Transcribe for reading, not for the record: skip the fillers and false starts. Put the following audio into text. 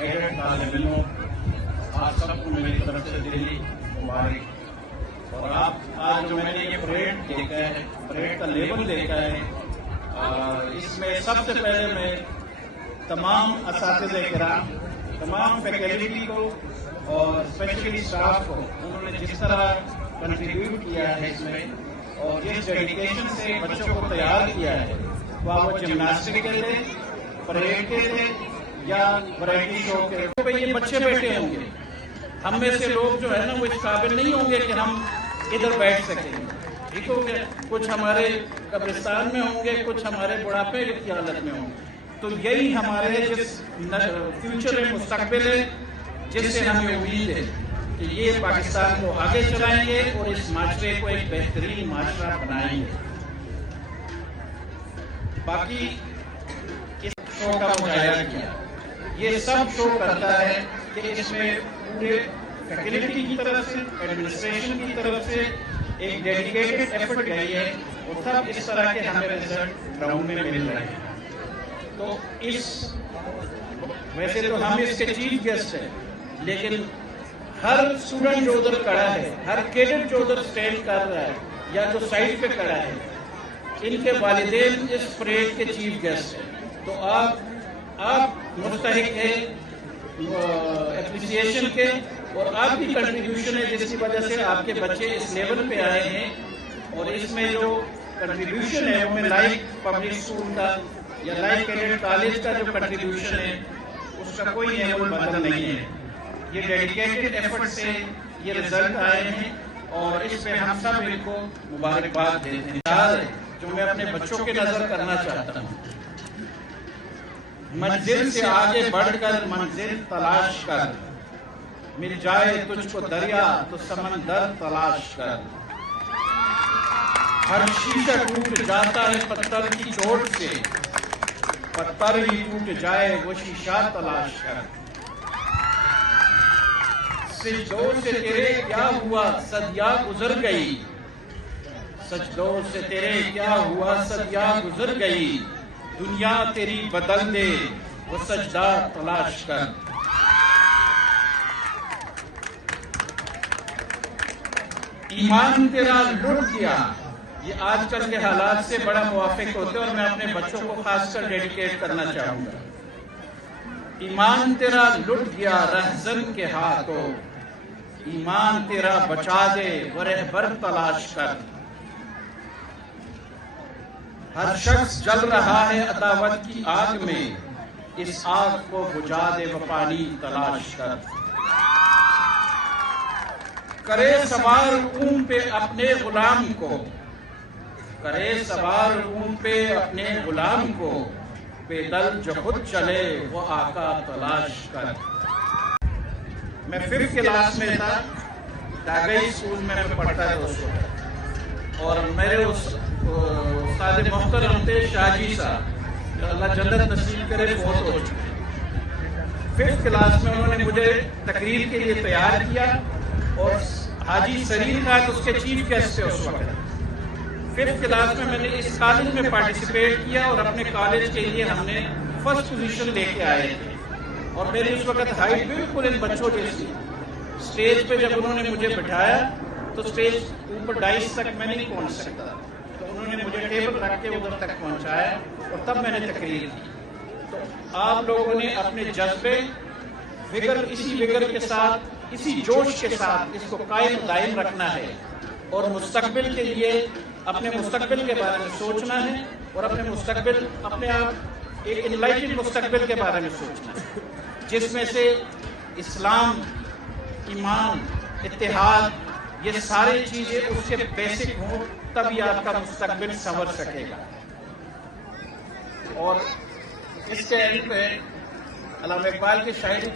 Cadet طالب इल्मों, आप सबको मेरी तरफ से दिली मुबारक। और आप आज जो मैंने ये परेड देखा है, परेड का लेवल देखा है, इसमें सबसे पहले मैं तमाम असातिज़े किराम, तमाम फैकल्टी को और स्पेशली स्टाफ को, उन्होंने जिस तरह कंट्रीब्यूट किया है इसमें और जिस डेडिकेशन से बच्चों को तैयार किया है, वो जिम्नास्टिक के थे, परेड के थे या वैरायटी शो के। तो ये बच्चे बैठे होंगे, हम में से लोग जो है ना वो इस काबिल नहीं होंगे कि हम इधर बैठ सकेंगे, ठीक हो गया। कुछ हमारे कब्रिस्तान में होंगे, कुछ हमारे बुढ़ापे की हालत में होंगे। तो यही हमारे जिस फ्यूचर है, मुस्तकबिल है, जिससे हमें उम्मीद है कि ये पाकिस्तान को आगे चलाएंगे और इस माशरे को एक बेहतरीन माशरा बनाएंगे। बाकी इस शो का मुजाहिदा किया, ये सब शो करता है कि इसमें पूरे फैकल्टी की तरफ से, एडमिनिस्ट्रेशन की तरफ से एक डेडिकेटेड एफर्ट गई है और तब इस तरह के हमें रिजल्ट ग्राउंड में मिल रहे हैं। तो वैसे तो हम इसके चीफ गेस्ट हैं, लेकिन हर स्टूडेंट जो उधर खड़ा है, हर कैडेट जो उधर स्टैंड कर रहा है या जो साइड पे खड़ा है, इनके वालिदैन इस परेड के चीफ गेस्ट हैं। तो आप मुस्तहिक है एप्रिसिएशन के और आपकी कंट्रीब्यूशन है, जिसकी वजह से आपके बच्चे इस लेवल पे आए हैं। और इसमें जो कंट्रीब्यूशन है वो लाइक पब्लिक स्कूल का या लाइक कैडेट कॉलेज का जो कंट्रीब्यूशन है, उसका कोई लेवल बदल नहीं है। ये डेडिकेटेड एफर्ट से ये रिजल्ट आए हैं और इस पे हम सब इनको मुबारकबाद देते हैं। जो मैं अपने बच्चों के नजर करना चाहता हूँ, मंजिल से आगे बढ़कर मंजिल तलाश कर, मिल जाए तुझको दरिया तो समंदर तलाश कर। हर शीशा टूट जाता है पत्थर की चोट से, पत्थर ही टूट जाए वो शीशा तलाश कर। सजदों से तेरे क्या हुआ सदिया गुजर गई, सजदों से तेरे क्या हुआ सदिया गुजर गई। दुनिया तेरी बदल दे वो सजदा तलाश कर। ईमान तेरा लुट गया, ये आजकल के हालात से बड़ा मुवाफिक होते हैं और मैं अपने बच्चों को खासकर डेडिकेट करना चाहूंगा। ईमान तेरा लुट गया रहज़न के हाथों, ईमान तेरा बचा दे वो रहबर तलाश कर। हर शख्स जल रहा है अदावत की आग में, इस आग को बुझा दे वो पानी तलाश कर। करे सवार ऊंट पे अपने गुलाम को, करे सवार ऊंट पे अपने गुलाम को, पैदल जो खुद चले वो आका तलाश कर। मैं 5th क्लास में था, दागई स्कूल में मैं पढ़ता था उस वक्त, और मेरे उस उस्ताद मोहतरम थे शाहजी साहब, अल्लाह जन्नत नसीब करे, बहुत हो चुके। 5th क्लास में उन्होंने मुझे तकरीर के लिए तैयार किया और हाजी सरीर खान उसके चीफ गेस्ट थे उस वक्त। 5th क्लास में मैंने इस कॉलेज में पार्टिसिपेट किया और अपने कॉलेज के लिए हमने फर्स्ट पोजीशन लेके आए थे और मेरी उस वक्त हाइट बिल्कुल इन बच्चों जैसी। स्टेज पे जब उन्होंने मुझे बिठाया तो स्टेज ऊपर डाइस तक मैं नहीं पहुंच सकता, तो उन्होंने मुझे टेबल रख के उधर तक पहुंचाया और तब मैंने तकरीर की। तो आप लोगों ने अपने जज्बे, विगर, इसी विगर के साथ, इसी जोश के साथ इसको कायम दायम रखना है और मुस्तकबिल के लिए अपने मुस्तकबिल के बारे में सोचना है और अपने मुस्तकबिल, अपने आप एक इनलाइटेड मुस्तकबिल के बारे में सोचना है, जिसमें से इस्लाम, ईमान, इत्तेहाद, ये सारी चीजें उसके बेसिक हों, तभी आपका मुस्तकबिल संवर सकेगा। और इसके एंड पे अल्लामा इकबाल की शायरी